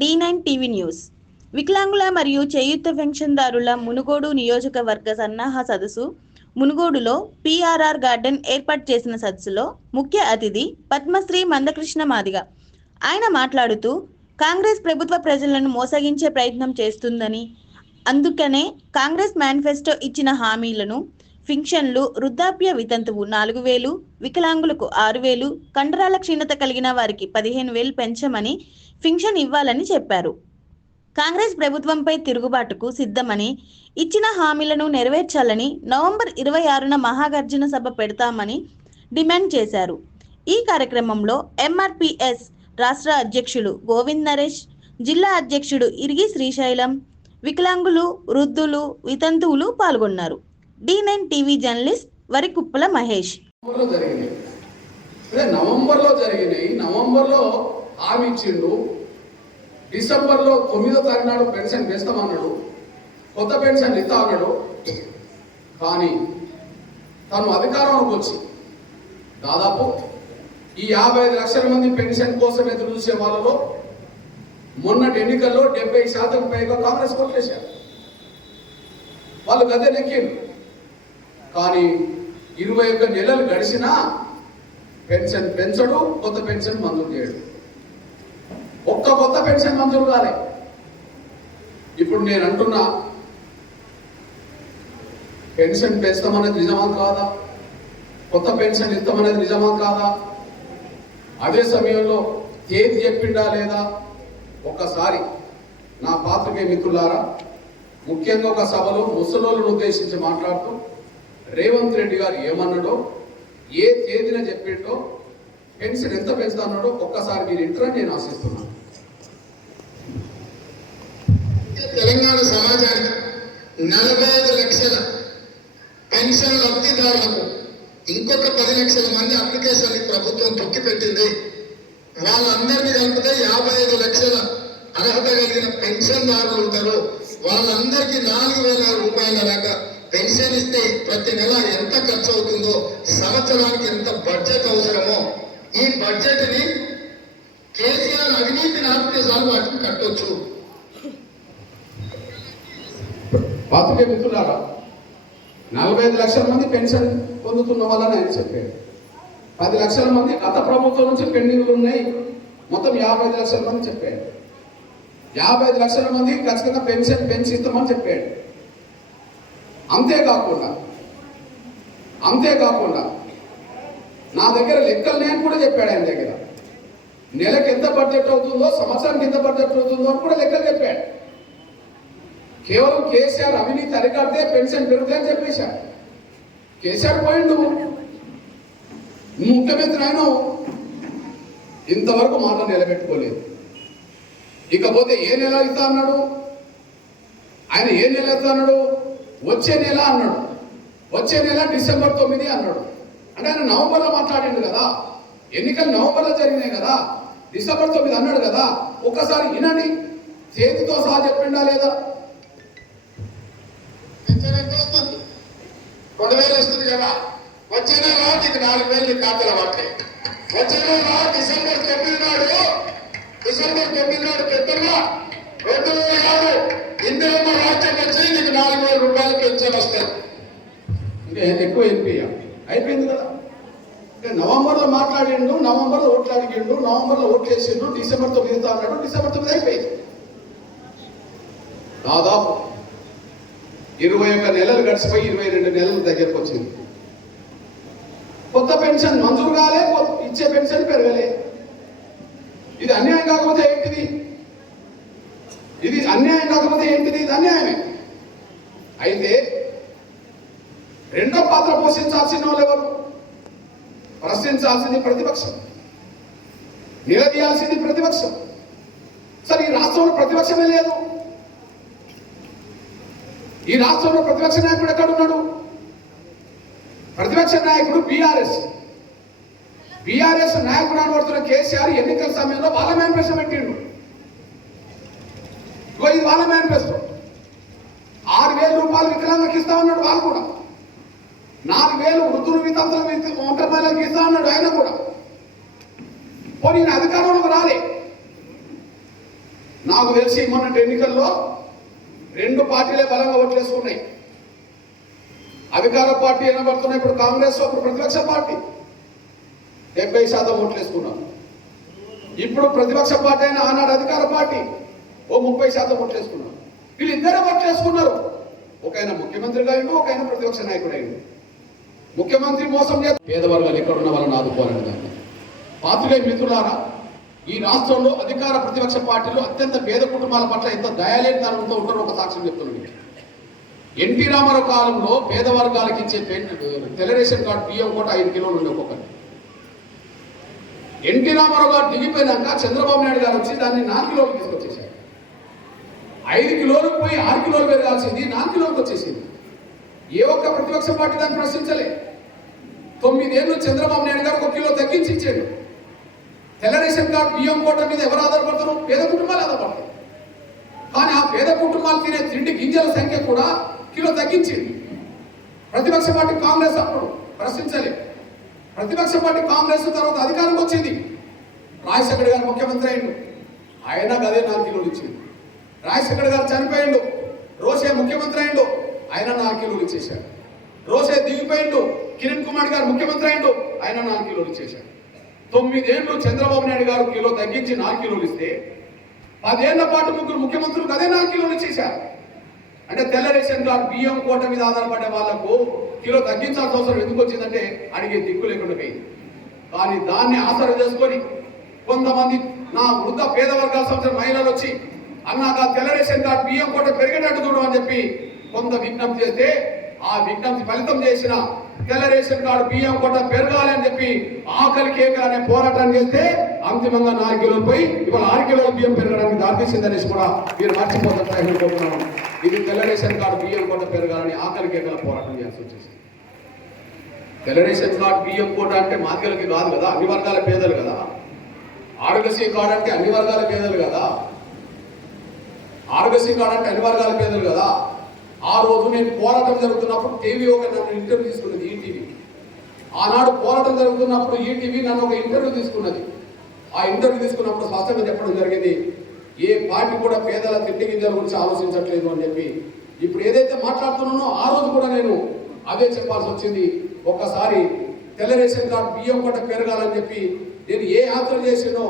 D nine TV news. వికలాంగుల మరియు చేయూత పెన్షన్దారుల మునుగోడు నియోజకవర్గ సన్నాహ సదస్సు మునుగోడులో పిఆర్ఆర్ గార్డెన్ ఏర్పాటు చేసిన సదస్సులో ముఖ్య అతిథి పద్మశ్రీ మందకృష్ణ మాదిగ. ఆయన మాట్లాడుతూ కాంగ్రెస్ ప్రభుత్వ ప్రజలను మోసగించే ప్రయత్నం చేస్తుందని అందుకనే కాంగ్రెస్ మేనిఫెస్టో ఇచ్చిన హామీలను ఫింక్షన్లు వృద్ధాప్య వితంతువు నాలుగు వేలు వికలాంగులకు ఆరు వేలు కండరాల క్షీణత కలిగిన వారికి పదిహేను వేలు పెంచమని పింఛన్ ఇవ్వాలని చెప్పారు. కాంగ్రెస్ ప్రభుత్వంపై తిరుగుబాటుకు సిద్ధమని ఇచ్చిన హామీలను నెరవేర్చాలని నవంబర్ ఇరవై ఆరున మహాగర్జన సభ పెడతామని డిమాండ్ చేశారు. ఈ కార్యక్రమంలో ఎంఆర్పిఎస్ రాష్ట్ర అధ్యక్షుడు గోవింద్ నరేష్ జిల్లా అధ్యక్షుడు ఇరిగి శ్రీశైలం వికలాంగులు వృద్ధులు వితంతువులు పాల్గొన్నారు. D nine TV journalist Varikuppala Mahesh నవంబర్లో జరిగినాయి. అదే నవంబర్లో జరిగినాయి. నవంబర్లో హామీ ఇచ్చిండు. డిసెంబర్లో తొమ్మిదో తారీఖు నాడు పెన్షన్ వేస్తామన్నాడు. కొత్త పెన్షన్ ఇస్తా అన్నాడు. కానీ తను అధికారంలోకి వచ్చి దాదాపు ఈ యాభై ఐదు లక్షల మంది పెన్షన్ కోసం ఎదురు చూసే వాళ్ళలో మొన్నటి ఎన్నికల్లో డెబ్బై శాతం పైగా కాంగ్రెస్ కొట్టేశారు వాళ్ళు గదే నెక్కిండు కానీ ఇరవై ఒక్క నెలలు గడిచినా పెన్షన్ పెంచడు కొత్త పెన్షన్ మంజూరు చేయడు. ఒక్క కొత్త పెన్షన్ మంజూరు కాలే. ఇప్పుడు నేను అంటున్నా పెన్షన్ పెంచుతామనేది నిజమా కాదా? కొత్త పెన్షన్ ఇస్తామనేది నిజమా కాదా? అదే సమయంలో తేదీ చెప్పిండా లేదా? ఒక్కసారి నా పాత్రికే మిత్రులారా ముఖ్యంగా ఒక సభలో ముసలోళ్ళను ఉద్దేశించి మాట్లాడుతూ రేవంత్ రెడ్డి గారు ఏమన్నాడో ఏ తేదీన చెప్పిండో పెన్షన్ ఎంత పెంచుతాన్నాడో ఒక్కసారి మీరు ఇంటారని నేను ఆశిస్తున్నాను. తెలంగాణ సమాజానికి నలభై ఐదు లక్షల పెన్షన్ లబ్ధిదారులకు ఇంకొక పది లక్షల మంది అప్లికేషన్ ప్రభుత్వం తొక్కిపెట్టింది వాళ్ళందరినీ కలిపితే యాభై ఐదు లక్షల అర్హత కలిగిన పెన్షన్దారులు ఉంటారు. వాళ్ళందరికీ నాలుగు వేల రూపాయల దాకా పెన్షన్ ఇస్తే ప్రతి నెల ఎంత ఖర్చు అవుతుందో సంవత్సరానికి ఎంత బడ్జెట్ అవసరమో ఈ బడ్జెట్ని కేసీఆర్ అవినీతిని ఆపితే చాలు వాటిని కట్టొచ్చు. పాత్రికే మిత్రులారా నలభై ఐదు లక్షల మంది పెన్షన్ పొందుతున్న వాళ్ళని ఆయన చెప్పారు పది లక్షల మంది గత ప్రభుత్వం నుంచి పెండింగ్లు ఉన్నాయి. మొత్తం యాభై ఐదు లక్షల మంది చెప్పాడు. యాభై ఐదు లక్షల మంది ఖచ్చితంగా పెన్షన్ పెంచి ఇస్తామని చెప్పాడు. అంతేకాకుండా అంతేకాకుండా నా దగ్గర లెక్కలు నేను కూడా చెప్పాడు ఆయన దగ్గర. నెలకు ఎంత బడ్జెట్ అవుతుందో సంవత్సరానికి ఎంత బడ్జెట్ అవుతుందో అని కూడా లెక్కలు చెప్పాడు. కేవలం కేసీఆర్ అవినీతి అరికడితే పెన్షన్ పెరుగుతాయని చెప్పేశారు కేసీఆర్ పోయిండు. ముఖ్యమంత్రి ఆయన ఇంతవరకు మాట నిలబెట్టుకోలేదు. ఇకపోతే ఏ నెల ఇస్తా అన్నాడు? ఆయన ఏ నెల ఇస్తా అన్నాడు? వచ్చే నెల అన్నాడు. వచ్చే నెల డిసెంబర్ తొమ్మిది అన్నాడు. అంటే ఆయన నవంబర్లో మాట్లాడిండు కదా. ఎన్నికలు నవంబర్లో జరిగినాయి కదా. డిసెంబర్ తొమ్మిది అన్నాడు కదా. ఒక్కసారి వినండి. చేతితో సహా చెప్పిండా లేదా? రెండు వేలు వస్తుంది కదా. వచ్చే నెల నీకు నాలుగు వేలు నీ ఖాతాలో పడతాయి. వచ్చే నెల డిసెంబర్ తొమ్మిది నాడు డిసెంబర్ తొమ్మిది నాడు పెద్దగా రెండు వేల ఇందిరమ్మ రాజ్యం వచ్చి నీకు నాలుగు వేల రూపాయలు పెన్షన్ వస్తాయి. ఇంకా ఎక్కువ ఎంపీయా అయిపోయింది కదా. ఇంకా నవంబర్లో మాట్లాడిండు నవంబర్లో ఓట్లు అడిగిండు నవంబర్లో ఓట్లు వేసిండు డిసెంబర్ తొమ్మిది అన్నాడు డిసెంబర్ తొమ్మిది అయిపోయింది. దాదాపు ఇరవై ఒక్క నెలలు గడిచిపోయి ఇరవై రెండు నెలల దగ్గరకు వచ్చింది. కొత్త పెన్షన్ మంజూరు కాలే ఇచ్చే పెన్షన్ పెరగలే. ఇది అన్యాయం కాకపోతే ఏంటిది? ఇది అన్యాయం కాకపోతే ఏంటిది? ఇది అన్యాయమే. అయితే రెండో పాత్ర పోషించాల్సిన వాళ్ళు ఎవరు? ప్రశ్నించాల్సింది ప్రతిపక్షం. నిలదీయాల్సింది ప్రతిపక్షం. సరే ఈ రాష్ట్రంలో ప్రతిపక్షమే లేదు. ఈ రాష్ట్రంలో ప్రతిపక్ష నాయకుడు ఎక్కడ ఉన్నాడు? ప్రతిపక్ష నాయకుడు బీఆర్ఎస్. బీఆర్ఎస్ నాయకుడు అనబడుతున్న కేసీఆర్ ఎన్నికల సమయంలో వాళ్ళ మేనిఫెస్టో పెట్టిండు. ఇగో ఇది వాళ్ళ మేనిఫెస్టో. ఆరు వేల రూపాయలు వికలాంగులకు ఇస్తా ఉన్నాడు వాళ్ళు కూడా. నాలుగు వేలు వృద్ధులు వితంతులు ఒంటరి మహిళలకు ఇస్తా ఉన్నాడు ఆయన కూడా. పోనీ అధికారంలోకి రాలే. నాకు తెలిసి మొన్నటి ఎన్నికల్లో రెండు పార్టీలే బలంగా ఓట్లేసుకున్నాయి. అధికార పార్టీ ఏనబడుతున్నాయి ఇప్పుడు కాంగ్రెస్ ఇప్పుడు ప్రతిపక్ష పార్టీ. డెబ్బై శాతం ఓట్లేసుకున్నాం ఇప్పుడు ప్రతిపక్ష పార్టీ అయిన ఆనాడు అధికార పార్టీ. ఓ ముప్పై శాతం ఓట్లేసుకున్నారు వీళ్ళిద్దరే ఓట్లేసుకున్నారు ఒక ఆయన ముఖ్యమంత్రిగా అయిండు ఒక ఆయన ప్రతిపక్ష నాయకుడు అయిండు. ముఖ్యమంత్రి మోసం చేసి పేదవర్గాలు ఎక్కడున్న వాళ్ళని ఆదుకోవాలని దాన్ని పాత్రికేయ మిత్రులారా ఈ రాష్ట్రంలో అధికార ప్రతిపక్ష పార్టీలు అత్యంత పేద కుటుంబాల పట్ల ఎంత దయాలేనితనంతో ఉంటారో ఒక సాక్ష్యం చెప్తున్నాను ఎన్టీ రామారావు కాలంలో పేద వర్గాలకు ఇచ్చే టెలరేషన్ కార్డు బియ్యం కూడా ఐదు కిలోలు ఉండే ఒక్కొక్కటి. ఎన్టీ రామారావు గారు దిగిపోయినాక చంద్రబాబు నాయుడు గారు వచ్చి దాన్ని నాలుగు కిలోలు తీసుకొచ్చేసి ఐదు కిలోలకు పోయి ఆరు కిలోలు పెరగాల్సింది నాలుగు కిలోలకు వచ్చేసింది. ఏ ఒక్క ప్రతిపక్ష పార్టీ దాన్ని ప్రశ్నించలే. తొమ్మిదేళ్ళు చంద్రబాబు నాయుడు గారు ఒక కిలో తగ్గించి ఇచ్చాడు తెల్ల రేషన్ కార్డు బియ్యం కోట మీద ఎవరు ఆధారపడతారు? పేద కుటుంబాలు ఆధారపడతాయి. కానీ ఆ పేద కుటుంబాలు తినే తిండి గింజల సంఖ్య కూడా కిలో తగ్గించింది. ప్రతిపక్ష పార్టీ కాంగ్రెస్ అప్పుడు ప్రశ్నించలే. ప్రతిపక్ష పార్టీ కాంగ్రెస్ తర్వాత అధికారంకి వచ్చింది. రాజశేఖర్ గారు ముఖ్యమంత్రి అయ్యాడు. ఆయన అదే నాలుగు కిలోలు ఇచ్చింది రాజశేఖర్ గారు చనిపోయిండు. రోసే ముఖ్యమంత్రి అయిండు. ఆయన నాలుగు కిలోలు ఇచ్చేశాడు దిగిపోయిండు. కిరణ్ కుమార్ గారు ముఖ్యమంత్రి అయిండు. ఆయన నాలుగు కిలోలు ఇచ్చేశాడు తొమ్మిదేళ్ళు చంద్రబాబు నాయుడు గారు కిలో తగ్గించి నాలుగు కిలోలు ఇస్తే పదేళ్ళ పాటు ముగ్గురు ముఖ్యమంత్రులు అదే నాలుగు కిలోలు ఇచ్చేశారు అంటే తెల్ల రేషన్ కార్డు బియ్యం కోట మీద ఆధారపడే వాళ్ళకు కిలో తగ్గించాల్సిన అవసరం ఎందుకు వచ్చిందంటే అడిగే దిక్కు లేకుండా పోయింది. కానీ దాన్ని ఆసరా చేసుకొని కొంతమంది నా వృద్ధ పేద వర్గాల సంవత్సరం మహిళలు వచ్చి అన్నాక ఆ రేషన్ కార్డు బియ్యం కోట పెరిగినట్టు చూడడం అని చెప్పి కొంత విజ్ఞప్తి చేస్తే ఆ విజ్ఞప్తి ఫలితం చేసిన తెల్ల రేషన్ కార్డు బియ్యం కోట పెరగాలి అని చెప్పి ఆకలి కేక అనే పోరాటం చేస్తే అంతిమంగా నాలుగు కిలోలు పోయి ఇవాళ ఆరు కిలోల బియ్యం పెరగడానికి దారితీసిందనేసి కూడా మీరు మర్చిపోతారు కోరుతున్నాను ఇది తెల్ల రేషన్ కార్డు బియ్యం కోట పెరగాలని ఆకలి కేకల పోరాటం చేయాల్సి వచ్చేసింది. తెల్ల రేషన్ కార్డు బియ్యం కోట అంటే మాదిగలకి కాదు కదా అన్ని వర్గాల పేదలు కదా. ఆరోగ్యశ్రీ కార్డు అంటే అన్ని వర్గాల పేదలు కదా. ఆరోగ్యశ్రీ కార్డు అంటే అన్ని వర్గాల పేదలు కదా. ఆ రోజు నేను పోరాటం జరుగుతున్నప్పుడు టీవీ ఒక నన్ను ఇంటర్వ్యూ తీసుకున్నది ఈటీవీ ఆనాడు పోరాటం జరుగుతున్నప్పుడు ఈటీవీ నన్ను ఒక ఇంటర్వ్యూ తీసుకున్నది. ఆ ఇంటర్వ్యూ తీసుకున్నప్పుడు స్పష్టంగా చెప్పడం జరిగింది ఏ పార్టీ కూడా పేదల తిండి గింజల గురించి ఆలోచించట్లేదు అని చెప్పి. ఇప్పుడు ఏదైతే మాట్లాడుతున్నానో ఆ రోజు కూడా నేను అదే చెప్పాల్సి వచ్చింది. ఒక్కసారి తెల్ల రేషన్ కార్డు బియ్యం కూడా పెరగాలని చెప్పి నేను ఏ యాత్ర చేసినో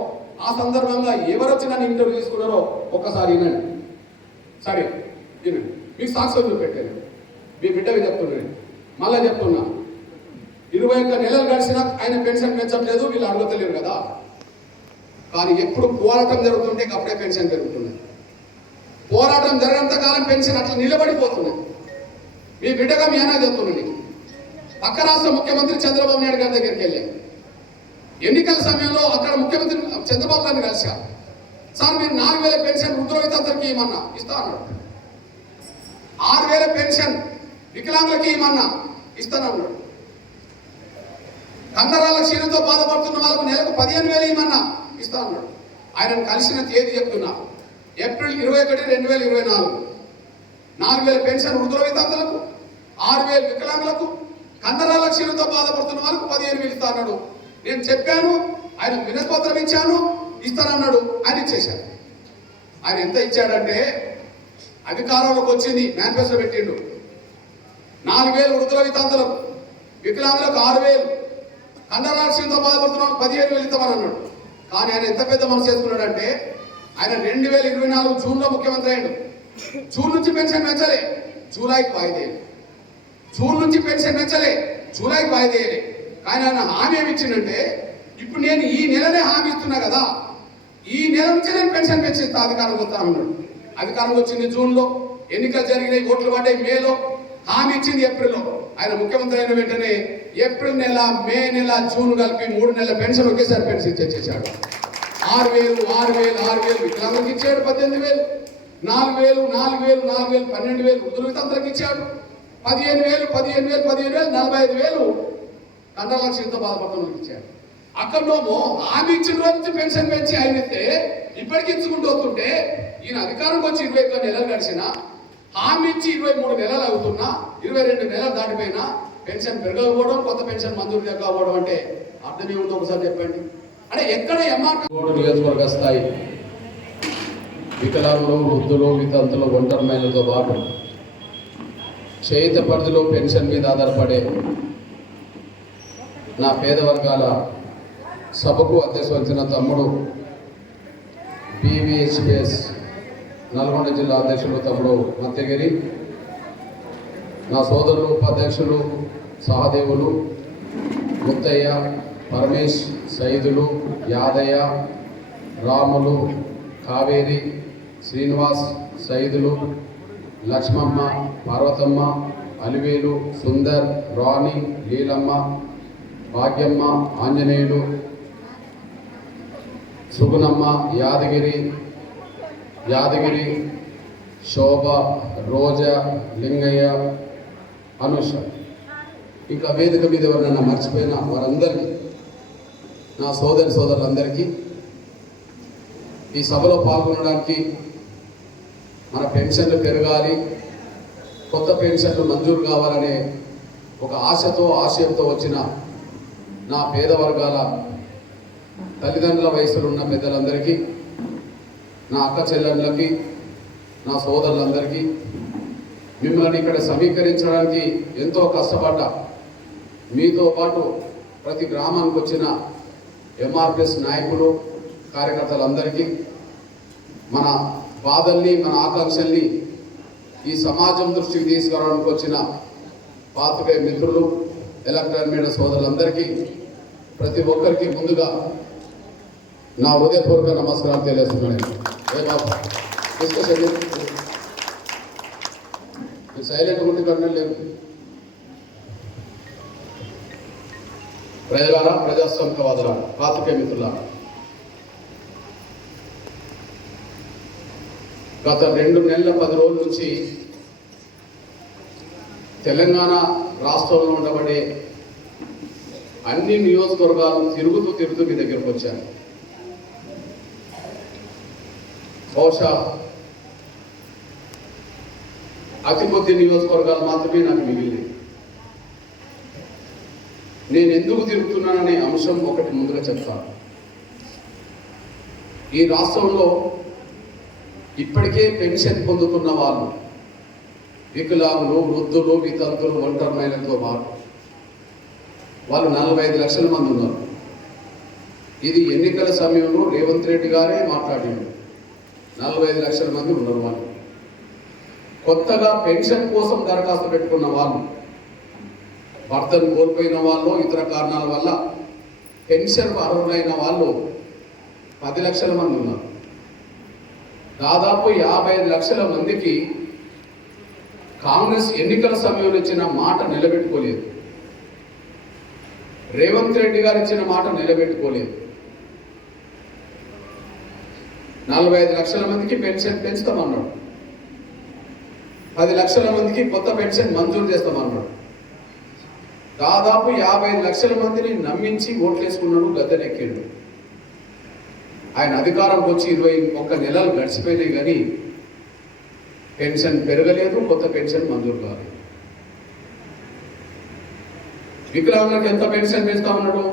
ఆ సందర్భంగా ఎవరు వచ్చి నన్ను ఇంటర్వ్యూ తీసుకున్నారో ఒక్కసారి వినండి. సరే నేను మీకు సాక్ష్యం చూపెట్టాను మీ బిడ్డవి చెప్తున్నాను మళ్ళా చెప్తున్నా. ఇరవై ఒక్క నెలలు గడిచినా ఆయన పెన్షన్ పెంచట్లేదు వీళ్ళు అడగతలేరు కదా. కానీ ఎప్పుడు పోరాటం జరుగుతుంటే అప్పుడే పెన్షన్ పెరుగుతుంది. పోరాటం జరిగినంత కాలం పెన్షన్ అట్లా నిలబడిపోతున్నాయి మీ బిడ్డగా మీ అన్న చెప్తున్నాను పక్క రాష్ట్ర ముఖ్యమంత్రి చంద్రబాబు నాయుడు గారి దగ్గరికి వెళ్ళా ఎన్నికల సమయంలో అక్కడ ముఖ్యమంత్రి చంద్రబాబు గారిని కలిసా సార్ మీరు నాలుగు వేల పెన్షన్ వృద్ధులకి ఇవ్వమన్నా ఇస్తా అన్నాడు. ఆరు వేల పెన్షన్ వికలాంగులకి ఇవ్వమన్నా ఇస్తానన్నాడు కండరాల క్షీణంతో బాధపడుతున్న వాళ్ళకు నెలకు పదిహేను వేలు ఇవ్వమన్నా ఇస్తా అన్నాడు. ఆయన కలిసిన తేదీ చెప్తున్నా. ఏప్రిల్ ఇరవై ఒకటి రెండు వేల ఇరవై నాలుగు. నాలుగు వేల పెన్షన్ వృద్ధుల వితంతులకు ఆరు వేలు వికలాంగులకు కండరాల క్షీణంతో బాధపడుతున్న వాళ్ళకు పదిహేను వేలు ఇస్తా అన్నాడు. నేను చెప్పాను ఆయన వినతిపత్రం ఇచ్చాను ఇస్తానన్నాడు. ఆయన ఇచ్చేశాడు. ఆయన ఎంత ఇచ్చాడంటే అధికారంలోకి వచ్చింది మేనిఫెస్టో పెట్టిండు. నాలుగు వేలు వృద్ధుల వితాంతులకు వికలాంగులకు ఆరు వేలు. కండరాక్షితో బాధపడుతున్న పదిహేను వేలు ఇస్తామని అన్నాడు. కానీ ఆయన ఎంత పెద్ద మనసు చేసుకున్నాడంటే ఆయన రెండు వేల ఇరవై నాలుగు జూన్లో ముఖ్యమంత్రి అయ్యాడు. జూన్ నుంచి పెన్షన్ పెంచలే జూలైకి వాయిదేయాలి జూన్ నుంచి పెన్షన్ పెంచలే జూలైకి వాయిదేయాలి కానీ ఆయన హామీ ఏమి ఇచ్చిందంటే ఇప్పుడు నేను ఈ నెలనే హామీ ఇస్తున్నా కదా ఈ నెల నుంచే నేను పెన్షన్ పెంచిస్తా అధికారం వస్తా అన్నాడు అధికారం వచ్చింది జూన్లో. ఎన్నికలు జరిగినాయి ఓట్లు పడ్డాయి మేలో. హామీ ఇచ్చింది ఏప్రిల్లో. ఆయన ముఖ్యమంత్రి అయిన వెంటనే ఏప్రిల్ నెల మే నెల జూన్ కలిపి మూడు నెలల పెన్షన్ ఒకేసారి పెన్షన్ ఇచ్చేసాడు ఆరు వేలు ఆరు వేలు ఆరు వేలు. వికలాంగులకు ఇచ్చాడు పద్దెనిమిది వేలు. నాలుగు వేలు నాలుగు వేలు నాలుగు వేలు పన్నెండు వేలు. వృద్ధుల వితంతులకు ఇచ్చాడు. పదిహేను వేలు పదిహేను వేలు పదిహేను వేలు నలభై ఐదు వేలు. కండలక్ష్యంతో బాధపడతానికి ఇచ్చాడు. అక్కడేమో హామీ ఇచ్చిన రోజు పెన్షన్ పెంచి ఆయన ఇస్తే ఇప్పటికి ఇచ్చుకుంటూ వస్తుంటే ఈయన అధికారంకి వచ్చి ఇరవై ఒక్క నెలలు గడిచిన హామీ ఇచ్చి ఇరవై మూడు నెలలు అవుతున్నా ఇరవై రెండు నెలలు దాటిపోయినా పెన్షన్ పెరగకపోవడం కొత్త పెన్షన్ మంజూరు కాకపోవడం అంటే అర్థం ఉందో ఒకసారి చెప్పండి. అంటే ఎక్కడ ఎంఆర్ నియోజకవర్గ స్థాయి వికలాంగులు వృద్ధులు వితంతులు ఒంటరి మహిళలతో పాటు చేత పరిధిలో పెన్షన్ మీద ఆధారపడే నా పేద వర్గాల సభకు అధ్యక్ష వచ్చిన తమ్ముడు పివిహెచ్పిఎస్ నల్గొండ జిల్లా అధ్యక్షుడు తమ్ముడు మత్యగిరి నా సోదరులు ఉపాధ్యక్షులు సహదేవులు ముత్తయ్య పరమేష్ సైదులు యాదయ్య రాములు కావేరి శ్రీనివాస్ సైదులు లక్ష్మమ్మ పార్వతమ్మ అలివేలు సుందర్ రాణి లీలమ్మ భాగ్యమ్మ ఆంజనేయులు సుగుణమ్మ యాదగిరి యాదగిరి శోభ రోజా లింగయ్య అనుష. ఇంకా వేదిక మీద ఎవరైనా మర్చిపోయిన వారందరికీ నా సోదరి సోదరులందరికీ ఈ సభలో పాల్గొనడానికి మన పెన్షన్లు పెరగాలి కొత్త పెన్షన్లు మంజూరు కావాలనే ఒక ఆశతో ఆశయంతో వచ్చిన నా పేద వర్గాల తల్లిదండ్రుల వయసులో ఉన్న పెద్దలందరికీ నా అక్క చెల్లెళ్ళకి నా సోదరులందరికీ మిమ్మల్ని ఇక్కడ సమీకరించడానికి ఎంతో కష్టపడ్డా. మీతో పాటు ప్రతి గ్రామానికి వచ్చిన ఎంఆర్పిఎస్ నాయకులు కార్యకర్తలందరికీ మన బాధల్ని మన ఆకాంక్షల్ని ఈ సమాజం దృష్టికి తీసుకురావడానికి వచ్చిన పాత్రికేయ మిత్రులు ఎలక్ట్రాన్ మీడియా సోదరులందరికీ ప్రతి ఒక్కరికి ముందుగా నా హృదయపూర్వక నమస్కారం తెలియజేస్తున్నాను. ఏ సైలెంట్ ఉండి కన్నా లేదు ప్రజలారా ప్రజాస్వామికవాదుల పాతికే మిత్రుల గత రెండు నెలల పది రోజుల నుంచి తెలంగాణ రాష్ట్రంలో ఉండబడే అన్ని నియోజకవర్గాలను తిరుగుతూ తిరుగుతూ మీ దగ్గరకు వచ్చాను. బహుశా అతి కొద్ది నియోజకవర్గాలు మాత్రమే నాకు మిగిలినాయి. నేను ఎందుకు తిరుగుతున్నాననే అంశం ఒకటి ముందుగా చెప్తాను. ఈ రాష్ట్రంలో ఇప్పటికే పెన్షన్ పొందుతున్న వాళ్ళు వికలాంగులు వృద్ధులు వితంతులు ఒంటరిమైనతో వారు పాటు వాళ్ళు నలభై ఐదు లక్షల మంది ఉన్నారు. ఇది ఎన్నికల సమయంలో రేవంత్ రెడ్డి గారే మాట్లాడిండు. నలభై ఐదు లక్షల మంది ఉన్నారు వాళ్ళు. కొత్తగా పెన్షన్ కోసం దరఖాస్తు పెట్టుకున్న వాళ్ళు భర్తను కోల్పోయిన వాళ్ళు ఇతర కారణాల వల్ల పెన్షన్ అర్హులైన వాళ్ళు పది లక్షల మంది ఉన్నారు. దాదాపు యాభై ఐదు లక్షల మందికి కాంగ్రెస్ ఎన్నికల సమయంలో ఇచ్చిన మాట నిలబెట్టుకోలేదు. రేవంత్ రెడ్డి గారు ఇచ్చిన మాట నిలబెట్టుకోలేదు. నలభై ఐదు లక్షల మందికి పెన్షన్ పెంచుతామన్నాడు. పది లక్షల మందికి కొత్త పెన్షన్ మంజూరు చేస్తామన్నాడు. దాదాపు యాభై ఐదు లక్షల మందిని నమ్మించి ఓట్లేసుకున్నాడు గద్దెనెక్కిండు ఆయన అధికారంకి వచ్చి ఇరవై ఒక్క నెలలు గడిచిపోయినాయి కానీ పెన్షన్ పెరగలేదు కొత్త పెన్షన్ మంజూరు కాలేదు. వికలాంగులకు ఎంత పెన్షన్ పెంచుతామన్నాడు?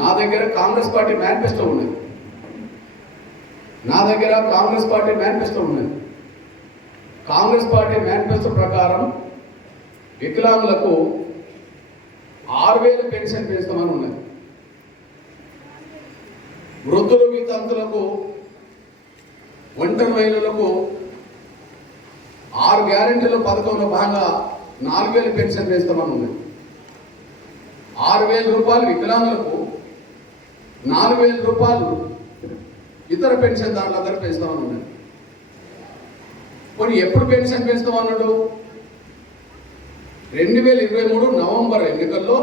నా దగ్గర కాంగ్రెస్ పార్టీ మేనిఫెస్టో ఉన్నది. నా దగ్గర కాంగ్రెస్ పార్టీ మేనిఫెస్టో ఉన్నది. కాంగ్రెస్ పార్టీ మేనిఫెస్టో ప్రకారం వికలాంగులకు ఆరు వేలు పెన్షన్ పెంచుతామని ఉన్నది. వృద్ధులు వితంతులకు ఒంటరి మహిళలకు ఆరు గ్యారెంటీల పథకంలో భాగంగా నాలుగు వేలు పెన్షన్ వేస్తామని ఉన్నది. ఆరు వేల రూపాయలు వికలాంగులకు నాలుగు వేల రూపాయలు ఇతర పెన్షన్ దారులందరూ పెంచుతామని ఉన్నాడు. కొన్ని ఎప్పుడు పెన్షన్ పెంచుతామన్నాడు రెండు వేల ఇరవై మూడు నవంబర్ ఎన్నికల్లో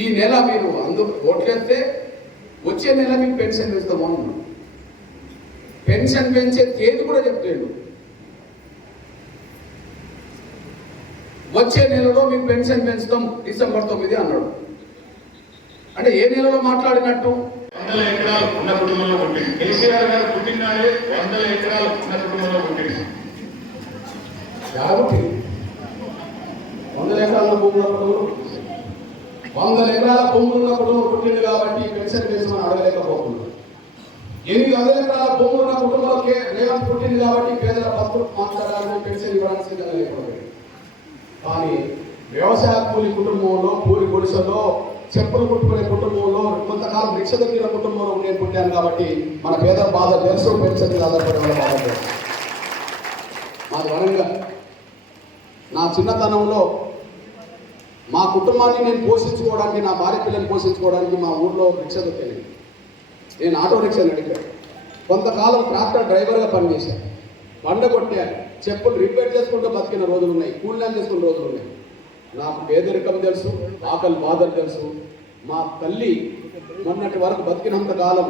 ఈ నెల మీరు అందు ఓట్లేస్తే వచ్చే నెల మీకు పెన్షన్ పెంచుతామని అన్నాడు పెన్షన్ పెంచే తేదీ కూడా చెప్తాడు వచ్చే నెలలో మీకు పెన్షన్ పెంచుతాం డిసెంబర్ తొమ్మిది అన్నాడు. అంటే ఏ నెలలో మాట్లాడినట్టు? వందల ఎకరాలు ఉన్న కుటుంబంలో పుట్టింది. కేసీఆర్ గారు పుట్టినాడే వందల ఎకరాలు ఉన్న కుటుంబంలో పుట్టింది. కాబట్టి వందల ఎకరాల భూములు వందల ఎకరాల భూములు కుటుంబం పుట్టింది కాబట్టి పెన్షన్ పెంచమని అడగలేకపోతున్నాడు ఎనిమిది వందల ఎకరాల భూములు ఉన్న కాబట్టి పేదల బతుకులు మాట్లాడాలని పెన్షన్ ఇవ్వడానికి సిద్ధంగా లేకపోయింది కానీ వ్యవసాయ కూలి కుటుంబంలో కూలి గుడిసెలో చెప్పులు కుట్టుకునే కుటుంబంలో కొంతకాలం రిక్ష దగ్గర కుటుంబంలో నేను పుట్టాను కాబట్టి మన పేద బాధ తెలుసు పెన్షన్ ఆధారపడే బాధ మాది వరంగా నా చిన్నతనంలో మా కుటుంబాన్ని నేను పోషించుకోవడానికి నా భార్య పిల్లల్ని పోషించుకోవడానికి మా ఊర్లో రిక్ష దొక్కాను నేను ఆటో రిక్షా నడిపాను కొంతకాలం ట్రాక్టర్ డ్రైవర్గా పనిచేశాను. పండ కొట్టాను. చెప్పులు రిపేర్ చేసుకుంటూ బతికిన రోజులు ఉన్నాయి. కూలినాలు చేసుకున్న రోజులు ఉన్నాయి. నాకు పేదరికం తెలుసు ఆకలి బాధలు తెలుసు. మా తల్లి మొన్నటి వరకు బతికినంత కాలం